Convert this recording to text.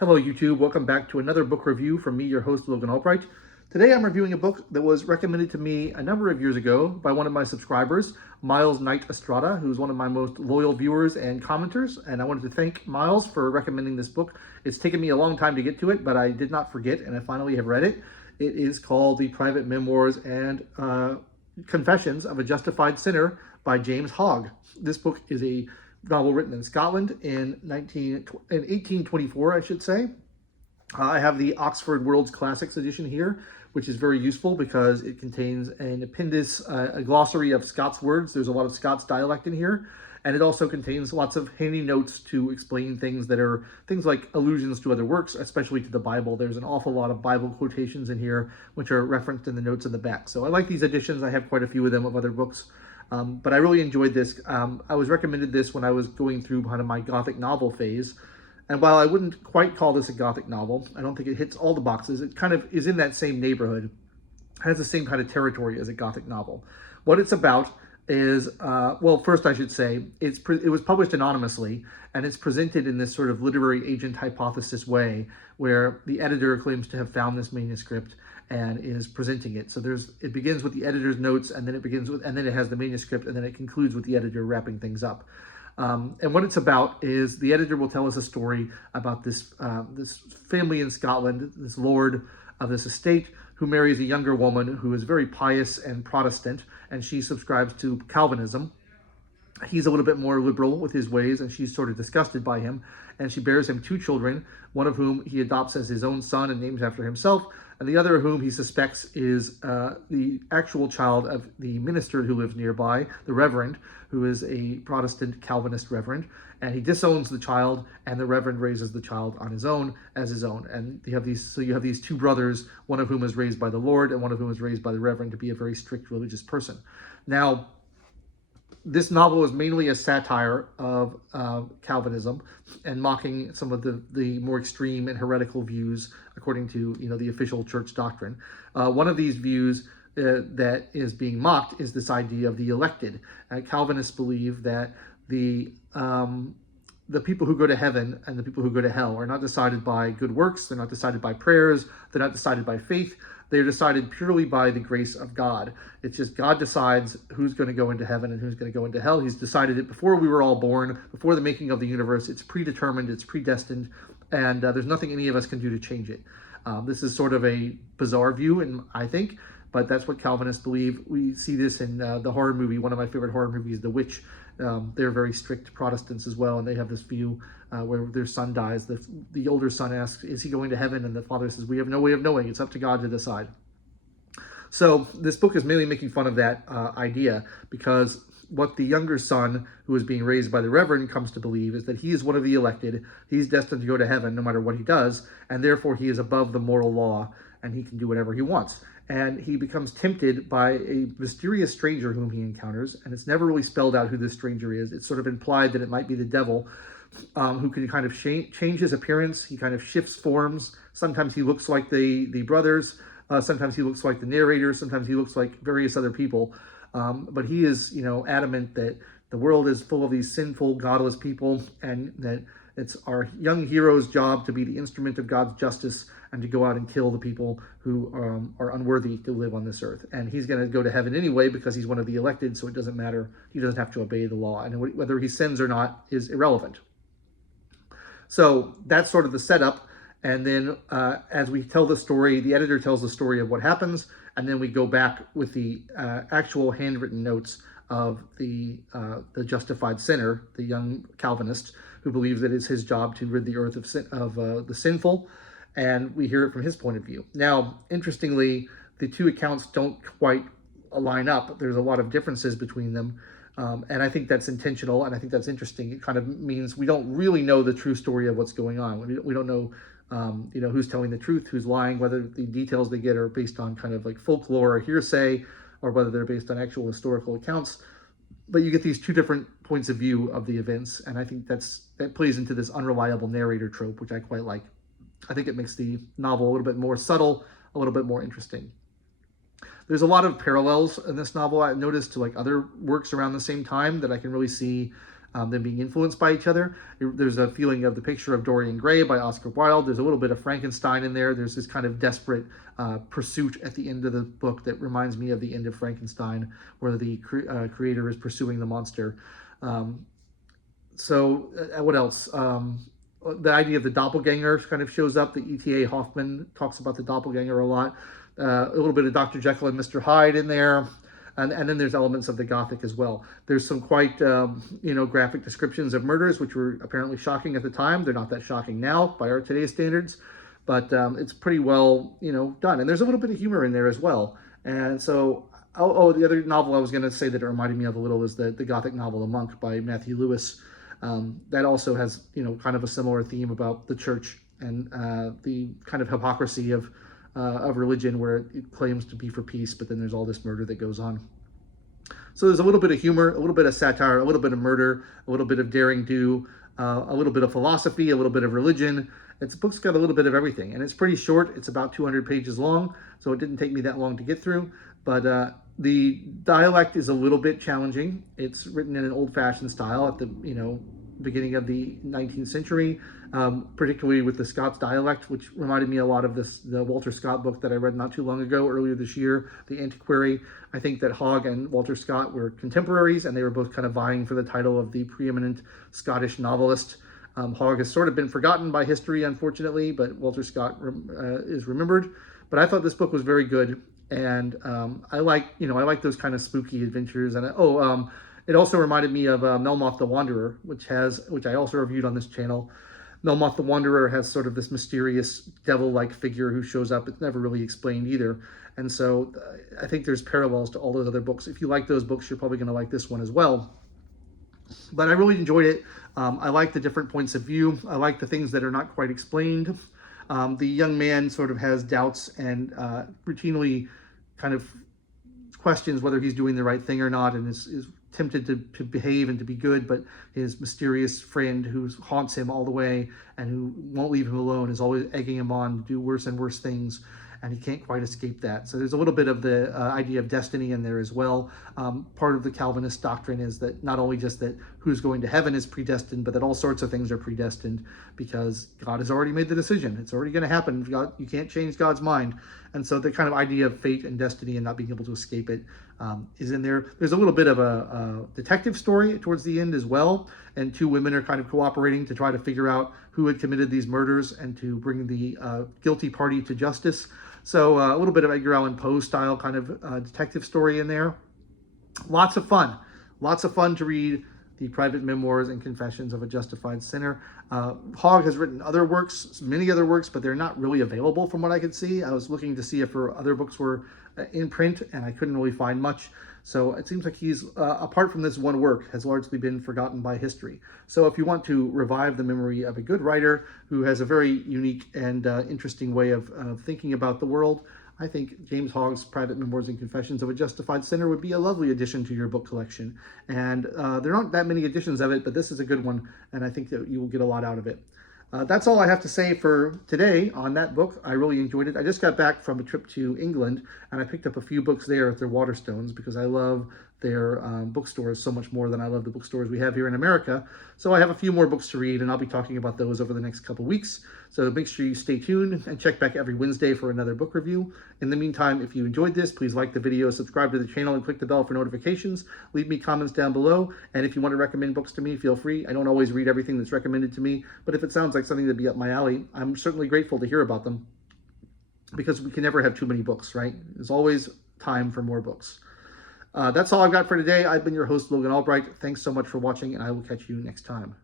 Hello YouTube, welcome back to another book review from me, your host Logan Albright. Today I'm reviewing a book that was recommended to me a number of years ago by one of my subscribers, Miles Knight Estrada, who's one of my most loyal viewers and commenters, and I wanted to thank Miles for recommending this book. It's taken me a long time to get to it, but I did not forget, and I finally have read it. It is called The Private Memoirs and Confessions of a Justified Sinner by James Hogg. This book is a novel written in Scotland in 1824, I should say. I have the Oxford World's Classics edition here, which is very useful because it contains an appendice, a glossary of Scots words. There's a lot of Scots dialect in here. And it also contains lots of handy notes to explain things that are things like allusions to other works, especially to the Bible. There's an awful lot of Bible quotations in here, which are referenced in the notes in the back. So I like these editions. I have quite a few of them of other books. But I really enjoyed this. I was recommended this when I was going through kind of my Gothic novel phase. And while I wouldn't quite call this a Gothic novel, I don't think it hits all the boxes. It kind of is in that same neighborhood, has the same kind of territory as a Gothic novel. What it's about is, well, first I should say, it was published anonymously, and it's presented in this sort of literary agent hypothesis way, where the editor claims to have found this manuscript and is presenting it. So it begins with the editor's notes, and then it has the manuscript, and then it concludes with the editor wrapping things up. And what it's about is the editor will tell us a story about this family in Scotland, this lord of this estate, who marries a younger woman who is very pious and Protestant, and she subscribes to Calvinism. He's a little bit more liberal with his ways, and she's sort of disgusted by him, and she bears him two children, one of whom he adopts as his own son and names after himself, and the other of whom he suspects is the actual child of the minister who lives nearby, the Reverend, who is a Protestant Calvinist Reverend, and he disowns the child, and the Reverend raises the child on his own as his own. And you have these two brothers, one of whom is raised by the Lord, and one of whom is raised by the Reverend to be a very strict religious person. Now, this novel is mainly a satire of Calvinism and mocking some of the more extreme and heretical views according to the official church doctrine. One of these views that is being mocked is this idea of the elected. Calvinists believe that the people who go to heaven and the people who go to hell are not decided by good works. They're not decided by prayers. They're not decided by faith. They're decided purely by the grace of God. It's just God decides who's going to go into heaven and who's going to go into hell. He's decided it before we were all born, before the making of the universe. It's predetermined, it's predestined, and there's nothing any of us can do to change it. This is sort of a bizarre view, I think, but that's what Calvinists believe. We see this in the horror movie. One of my favorite horror movies, The Witch. They're very strict Protestants as well, and they have this view where their son dies. The older son asks, is he going to heaven? And the father says, we have no way of knowing. It's up to God to decide. So this book is mainly making fun of that idea, because what the younger son, who is being raised by the Reverend, comes to believe is that he is one of the elected. He's destined to go to heaven no matter what he does, and therefore he is above the moral law, and he can do whatever he wants. And he becomes tempted by a mysterious stranger whom he encounters, and it's never really spelled out who this stranger is. It's sort of implied that it might be the devil, who can kind of change his appearance. He kind of shifts forms. Sometimes he looks like the brothers. Sometimes he looks like the narrator. Sometimes he looks like various other people. But he is, adamant that the world is full of these sinful, godless people, and that it's our young hero's job to be the instrument of God's justice and to go out and kill the people who are unworthy to live on this earth. And he's going to go to heaven anyway because he's one of the elected, so it doesn't matter. He doesn't have to obey the law. And whether he sins or not is irrelevant. So that's sort of the setup. And then as we tell the story, the editor tells the story of what happens, and then we go back with the actual handwritten notes of the justified sinner, the young Calvinist, who believes that it's his job to rid the earth of the sinful, and we hear it from his point of view. Now, interestingly, the two accounts don't quite line up. There's a lot of differences between them, and I think that's intentional, and I think that's interesting. It kind of means we don't really know the true story of what's going on. We don't know who's telling the truth, who's lying, whether the details they get are based on kind of like folklore or hearsay, or whether they're based on actual historical accounts. But you get these two different points of view of the events, and I think that plays into this unreliable narrator trope, which I quite like. I think it makes the novel a little bit more subtle, a little bit more interesting. There's a lot of parallels in this novel, I noticed, to like other works around the same time that I can really see them being influenced by each other. There's a feeling of The Picture of Dorian Gray by Oscar Wilde. There's a little bit of Frankenstein in there. There's this kind of desperate pursuit at the end of the book that reminds me of the end of Frankenstein, where the creator is pursuing the monster. What else? The idea of the doppelganger kind of shows up. The E.T.A Hoffmann talks about the doppelganger a lot. A little bit of Dr. Jekyll and Mr. Hyde in there. And then there's elements of the Gothic as well. There's some quite, graphic descriptions of murders, which were apparently shocking at the time. They're not that shocking now by our today's standards, but it's pretty well, done. And there's a little bit of humor in there as well. And so, the other novel I was going to say that it reminded me of a little is the Gothic novel The Monk by Matthew Lewis. That also has, kind of a similar theme about the church and the kind of hypocrisy of religion, where it claims to be for peace, but then there's all this murder that goes on. So there's a little bit of humor, a little bit of satire, a little bit of murder, a little bit of daring do, a little bit of philosophy, a little bit of religion. The book's got a little bit of everything, and it's pretty short. It's about 200 pages long, so it didn't take me that long to get through. But the dialect is a little bit challenging. It's written in an old-fashioned style at the beginning of the 19th century, particularly with the Scots dialect, which reminded me a lot of the Walter Scott book that I read not too long ago, earlier this year, The Antiquary. I think that Hogg and Walter Scott were contemporaries, and they were both kind of vying for the title of the preeminent Scottish novelist. Hogg has sort of been forgotten by history, unfortunately, but Walter Scott is remembered. But I thought this book was very good, and I like those kind of spooky adventures. And it also reminded me of Melmoth the Wanderer, which I also reviewed on this channel. Melmoth the Wanderer has sort of this mysterious devil-like figure who shows up. It's never really explained either. And so I think there's parallels to all those other books. If you like those books, you're probably going to like this one as well. But I really enjoyed it. I like the different points of view. I like the things that are not quite explained. The young man sort of has doubts and routinely kind of questions whether he's doing the right thing or not, and is tempted to behave and to be good, but his mysterious friend who haunts him all the way and who won't leave him alone is always egging him on to do worse and worse things, and he can't quite escape that. So there's a little bit of the idea of destiny in there as well. Part of the Calvinist doctrine is that not only just that who's going to heaven is predestined, but that all sorts of things are predestined because God has already made the decision. It's already going to happen. You can't change God's mind. And so the kind of idea of fate and destiny and not being able to escape it is in there. There's a little bit of a detective story towards the end as well. And two women are kind of cooperating to try to figure out who had committed these murders and to bring the guilty party to justice. So a little bit of Edgar Allan Poe style kind of detective story in there. Lots of fun to read the private memoirs and confessions of a justified sinner. Hogg has written other works, many other works, but they're not really available from what I could see. I was looking to see if her other books were in print, and I couldn't really find much. So it seems like he's, apart from this one work, has largely been forgotten by history. So if you want to revive the memory of a good writer who has a very unique and interesting way of thinking about the world, I think James Hogg's Private Memoirs and Confessions of a Justified Sinner would be a lovely addition to your book collection. And there aren't that many editions of it, but this is a good one, and I think that you will get a lot out of it. That's all I have to say for today on that book. I really enjoyed it. I just got back from a trip to England, and I picked up a few books there at their Waterstones because I love their bookstores so much more than I love the bookstores we have here in America. So I have a few more books to read, and I'll be talking about those over the next couple weeks. So make sure you stay tuned and check back every Wednesday for another book review. In the meantime, if you enjoyed this, please like the video, subscribe to the channel, and click the bell for notifications. Leave me comments down below, and if you want to recommend books to me, feel free. I don't always read everything that's recommended to me, but if it sounds like something that'd be up my alley, I'm certainly grateful to hear about them, because we can never have too many books, right? There's always time for more books. That's all I've got for today. I've been your host, Logan Albright. Thanks so much for watching, and I will catch you next time.